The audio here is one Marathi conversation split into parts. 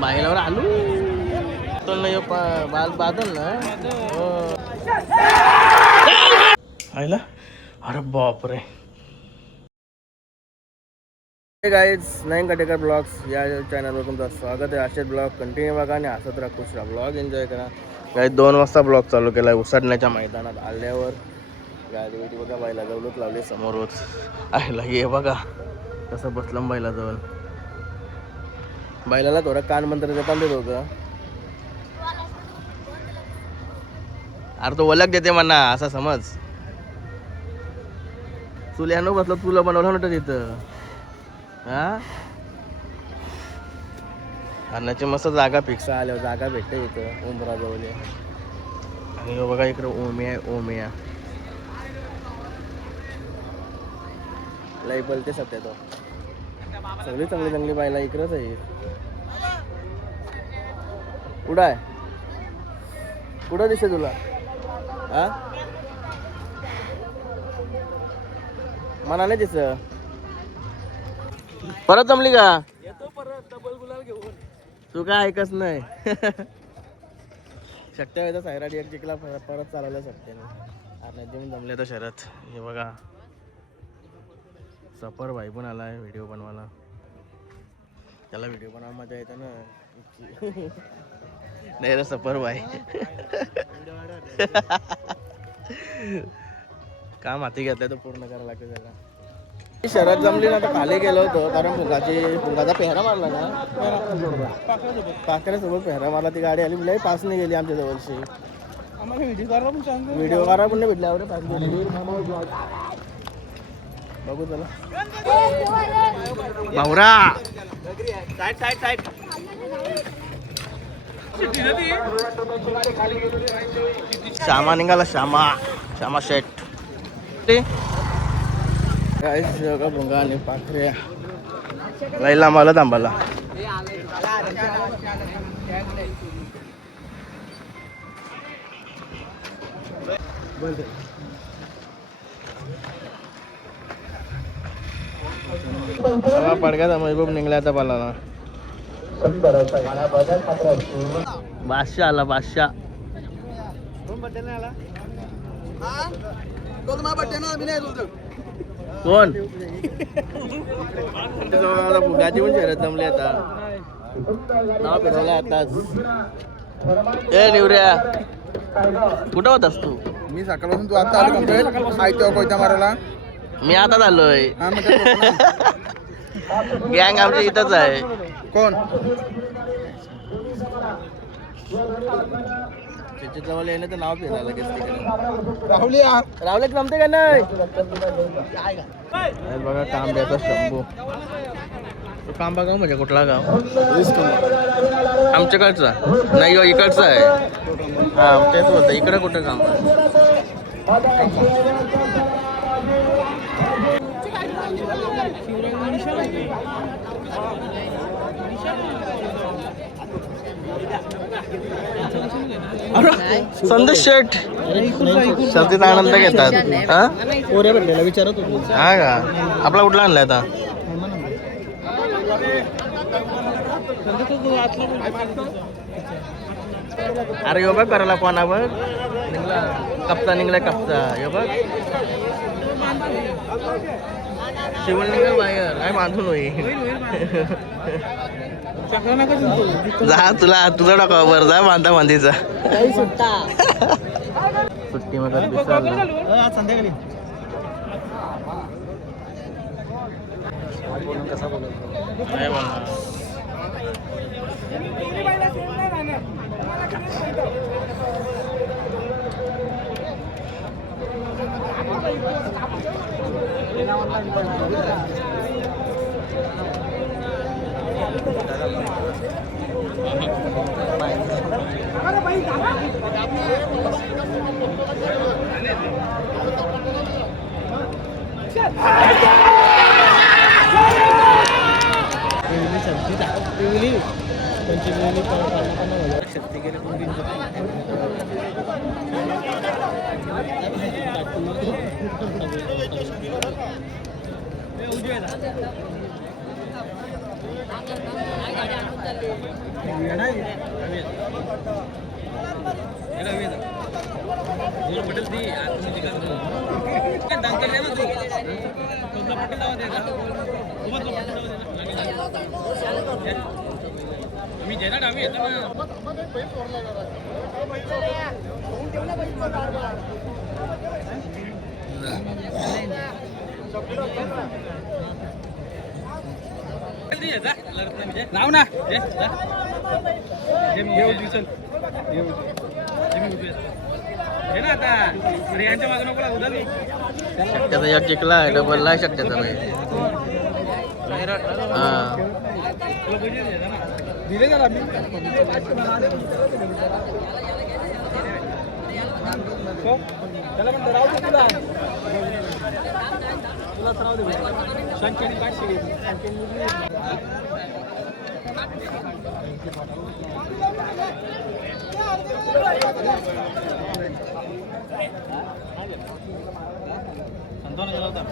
बायलावर आलू तो नाही बाल बादल ना आयला. अरे बापरे. गाईज नाईन काटेकर ब्लॉग्स या चॅनलवर तुमचं स्वागत आहे. असेच ब्लॉग कंटिन्यू बघा आणि हसत राहा, खुश राहा, ब्लॉग एन्जॉय करा. गाईज 2 वाजता ब्लॉग चालू केला आहे उसाडण्याच्या मैदानात आल्यावर. गाडी बिडी बघा, बायला जवळच लावली समोरच. आयला ये बघा कसं बसलं बैलाजवळ. बैलाला थोडं कान मंत्र देतात ते दोघं. अरे तो ओळख देते म्हणा असा समज. चुल्यानं बसलं, तुला बनवलं नव्हतं तिथं. हा अन्नाची मस्त जागा फिक्स आल्यावर जागा भेटते इथं उंबराजवळ. आणि बघा इकडे ओमिया ओमिया लई बोलते सध्या तो. सगळी चांगली चांगली बायला इकडंच आहे. कुठं आहे, कुठं दिसते तुला? हा मला नाही दिसत. परत जमली का? येतो परत डबल गुलाल घेऊन. तू काय ऐकच नाही. शक्य व्हायचा सायराडी एक जिंकला परत चालवलं शक्यने. अरे जिम जमले तर शरद. हे बघा सफर भाई पण आलाय व्हिडिओ बनवायला. त्याला व्हिडिओ बनवायला मजा येते ना. नाही रे सफर भाई. काम हाती घेतलंय तो पूर्ण करायला लागतं त्याला. शरद जमली ना तर खाली गेलो होतो कारण फुगाचा पेहरा मारला ना. पाकऱ्यासोबत पेहरा मारला. ती गाडी आली म्हणजे पास नाही गेली आमच्या जवळशी. व्हिडिओ करा पण नाही भेटल्यावर बघू चला. भावरा साईड साईड साईड. श्यामा निघाला. श्यामा श्यामा शेट का भुंगा आणि पाखऱ्या लाईला आम्हाला थांबाला. पडक्याचा महबूब निघला आता पाला. बादशाह आला बादशाह. कोण फुगाची पण शर्यत जमली आता. नाव फिरवलं आताच. ए निवऱ्या कुठं होतास तू? मी सकाळपासून तू आता आलो कोयता मारायला. मी आता आलोय. गँग आमची इथंच आहे. कोण त्याच्या जवळ येणं तर नाव फिरायला लगेच तिकडे. राहुल जमते का नाही? बघा तांब्याचा शंभू. तो काम बघा म्हणजे कुठला गाव? आमच्याकडचा नाही इकडचा आहे. हा तेच होतं. इकडे कुठं काम? संदेश शेठ सर्दीचा आनंद घेतात. हा विचारत होतो. हा का आपला कुठला आणलाय आता? अरे यो बघ करायला कोणा बघ कप्ता निघलाय. कप्ता यो बघ शिवण निघाल बाहेर. काय बांधून होईल. जा तुला तुझा टाका वर जा बांधा बांधीचा सुट्टी मग संध्याकाळी. काय बोलणार. शक्ती गेली मी जेना डावी येतो ना लाव ना आता यांच्या मागे नको लागू झाली शक्यता या जिंकला डबल ला शक्यता भाई हा दिले जरा मी त्याला म्हणतो राहू दे तुला राहू दे संख्येने पाचशे संतोष गेला होता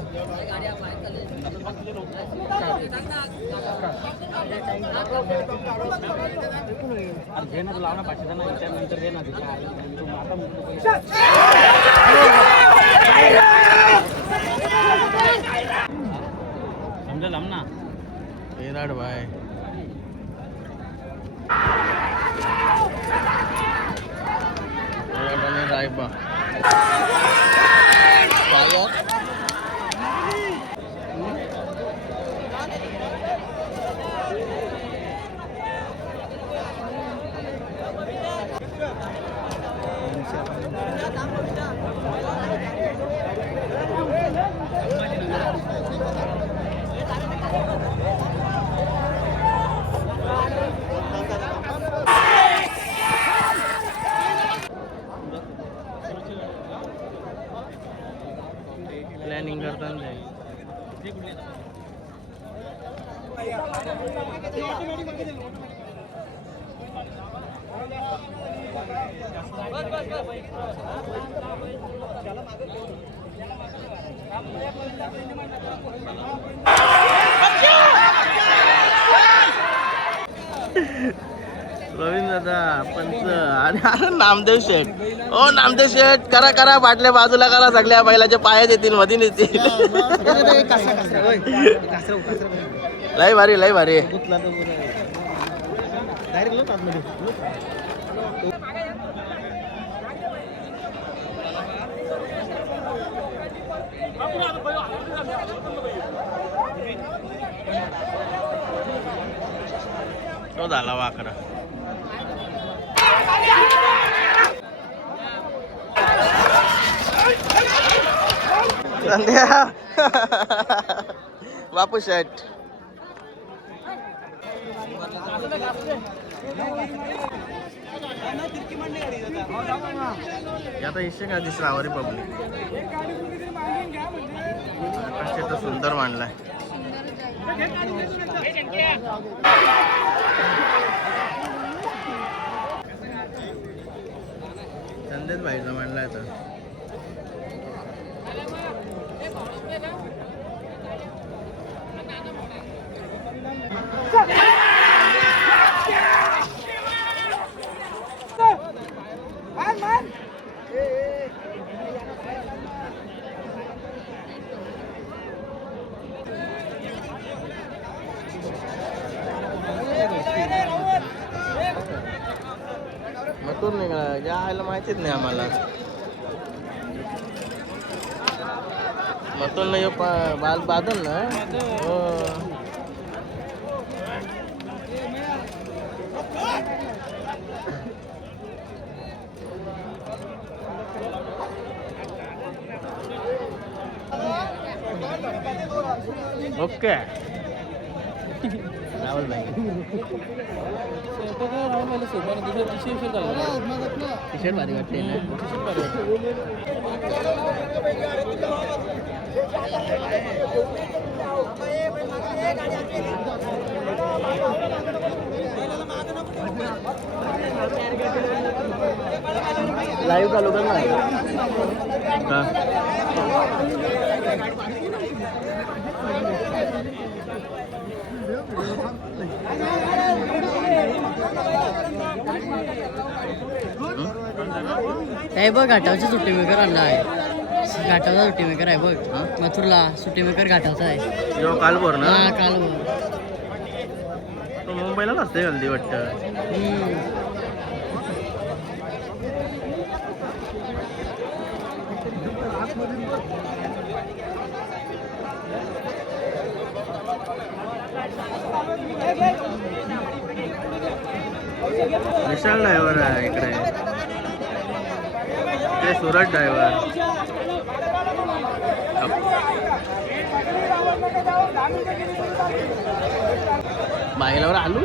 घे ना लावणं पाचशे त्यानंतर घे ना समजा लांब ना विराट भाई विराट आणि रायबा प्लॅनिंग करताना प्रवीण दादा पंच आणि अरे नामदेव शेठ ओ नामदेव शेठ करा करा बाटल्या बाजूला करा सगळ्या बैलाचे पाया देतील मध्ये नेतील लय भारी लय भारी तो झाला वाकडा संध्या बापू शेठ आता इशे का दिसला आवरी पब्लिक तर सुंदर मांडलाय संदेश भाईचा मांडलाय तर मथुर निघाला जायला माहितीच नाही आम्हाला मथुर नाही बाल बादल ना हो ओके राहुल भाई टी-शर्ट भारी वाटते ना लाईव्ह चालू कर ना हे बघ घाटावची सुट्टी मेकर आणला आहे. घाटावचा सुट्टी मेकर आहे बघ. मथुरला सुट्टी मेकर घाटावचा आहे. यो कालभर ना हा काल बघ. तो मुंबईलाच असते हल्दी वाटतं. विशाल ड्रायव्हर आहे इकडे. ते सुरज ड्रायव्हर. बाईलावर आलू.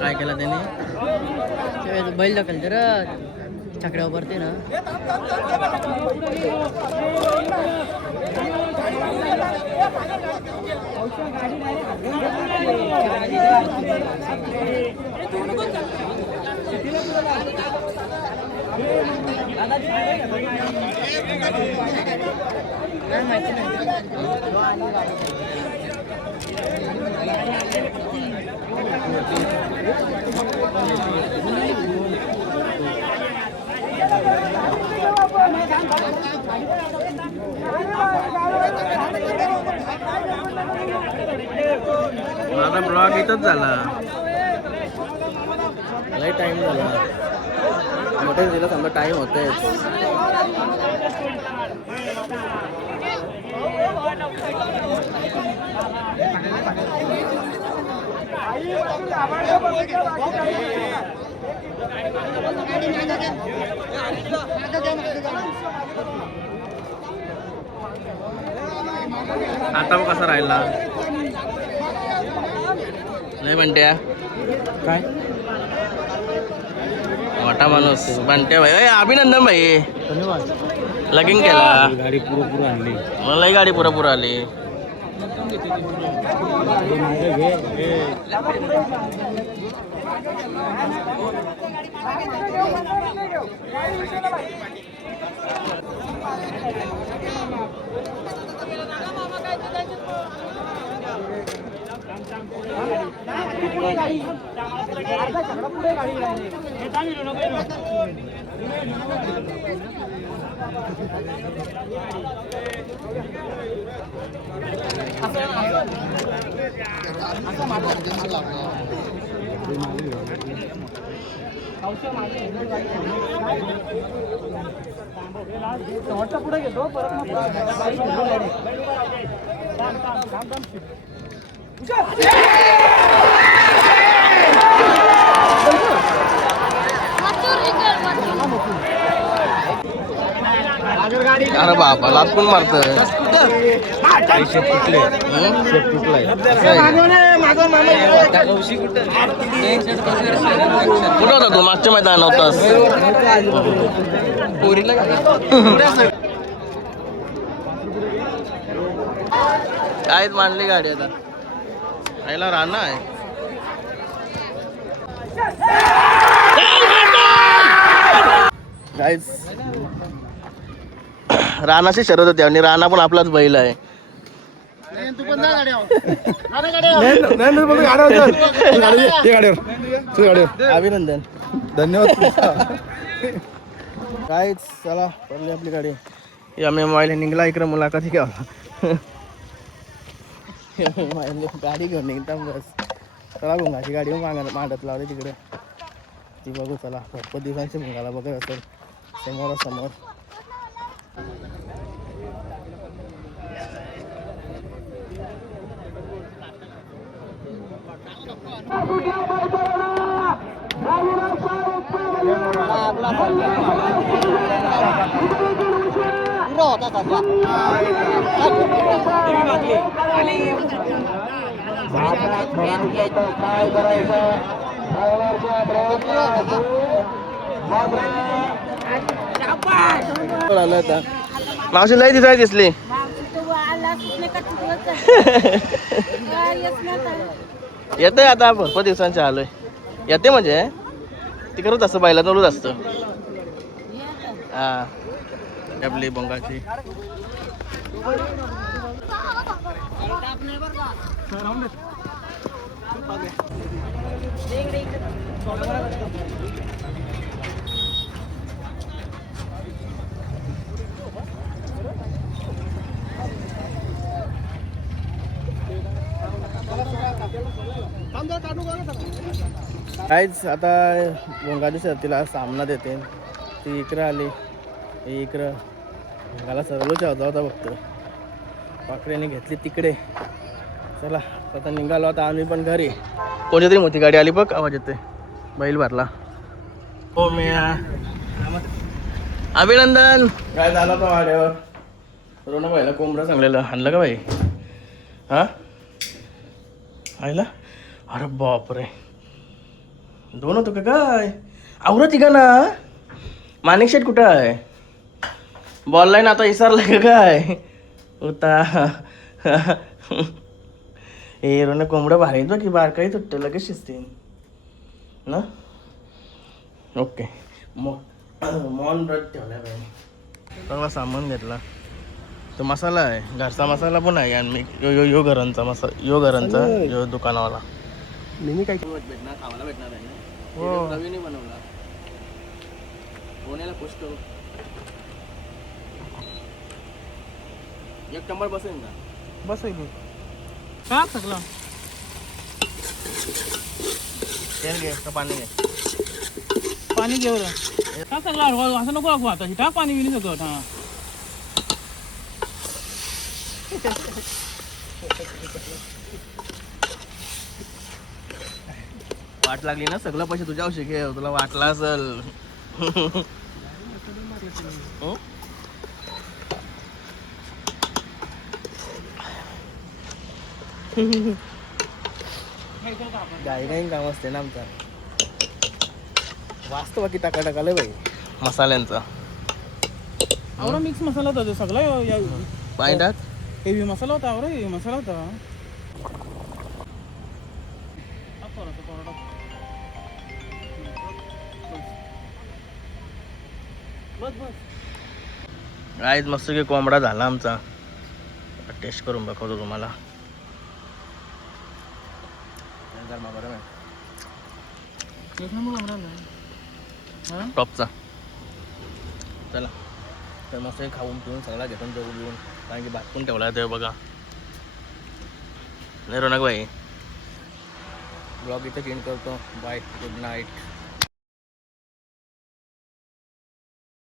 काय केलं त्याने? बैल ढकल तर छकड्यावर पडते ना. माझा ब्लॉग इथंच झाला. लय टाइम झाला. मोठे दिला समजा टाइम होते. आता मग कसा राहिला नाही म्हणत्या काय मोठा माणूस म्हणत्या भाई. अभिनंदन भाई. धन्यवाद. लगीन केला. गाडी पुरं आणली. मलाही गाडी पुरं आली. पुढे घेतो परत अरे बाबा लापून मारत. कुठं होता तू? मागच्या मैदान होतास. काहीच मांडली गाडी आता. आईला राहणं आहे. काहीच रानाशी शरद होती आणि राणा पण आपलाच बैल आहे. अभिनंदन. धन्यवाद. काहीच चला पडली आपली गाडी. मोबाईल निघला इकडे मुलाखती घ्यावा. गाडी घेऊन निघता बस. चला भुंगाची गाडी मांडत लावली तिकडे. ती बघू चला. भरपूर दिवसांची भुंगाला बघत असेल समोरासमोर. मावशी लय दिसाय दिसली. येते आता भरपूर दिवसांचे आलोय. येते म्हणजे ती करत असतं बायला चालूच असतं. हा आपली बोंगाची काहीच आता बोंगाची शर्तीला सामना देते. ती इकडं आली, ही इकडं बोंगाला सरलोच होता फक्त. पाकड्याने घेतली तिकडे. चला आता निघालो आता आम्ही पण घरी. कोणती तरी मोठी गाडी आली बघ, आवाज येते. बैल भरला. हो मी अभिनंदन. काय झालं का वाड्यावर? रोना भाईला कोंबडा सांगलेलं आणलं का भाई? हा आईला? अरे बापरे, दोन होतो का काय? आवरत का ना? माणिक शेट कुठं आहे? बॉललाईन आता विसरलाय का काय? होता हे रोना कोंबडं भारी बघ की बारकाही तुटतं लगेच शिजते ना. ओके मॉन ब्रेड ठेवला पाहिजे. सर्व सामान घेतला. तो मसाला आहे, घरचा मसाला पण आहे. आणि मी यो घरांचा मसाला, यो घरांचा, यो दुकानावाला. नेहमी काय भेटणार, खावायला भेटणार आहे ना. हो रवीने बनवला. कोणाला खुश करू. एक चंबळ बसेल ना? बसेल का सगळं तेल घे का पाणी घे? पाणी घेऊ का सगळं असं नको लागू आता. टाक पाणी गेली सगळं. हा वाट लागली ना, सगळं पैसे तुझ्या औषध घे. तुला वाटला असेल. गाई काही काम असते ना आमचा. वाचतो बाकी टाकाटाकाले बाई मसाल्यांचा. आवरा मिक्स मसाला होता तो सगळा. पाणी टाक. हेवी मसाला होता. आवरा हेवी मसाला होता. बस बस आज मस्त की कोंबडा झाला आमचा. टेस्ट करून दाखवतो तुम्हाला. टॉपचा. चला तर मस्त खाऊन पिऊन सगळा घेऊन जाऊ घेऊन. कारण की भात पण ठेवला ते बघा. नाही रोनक भाई, ब्लॉग इथे एंड करतो. Bye, good night.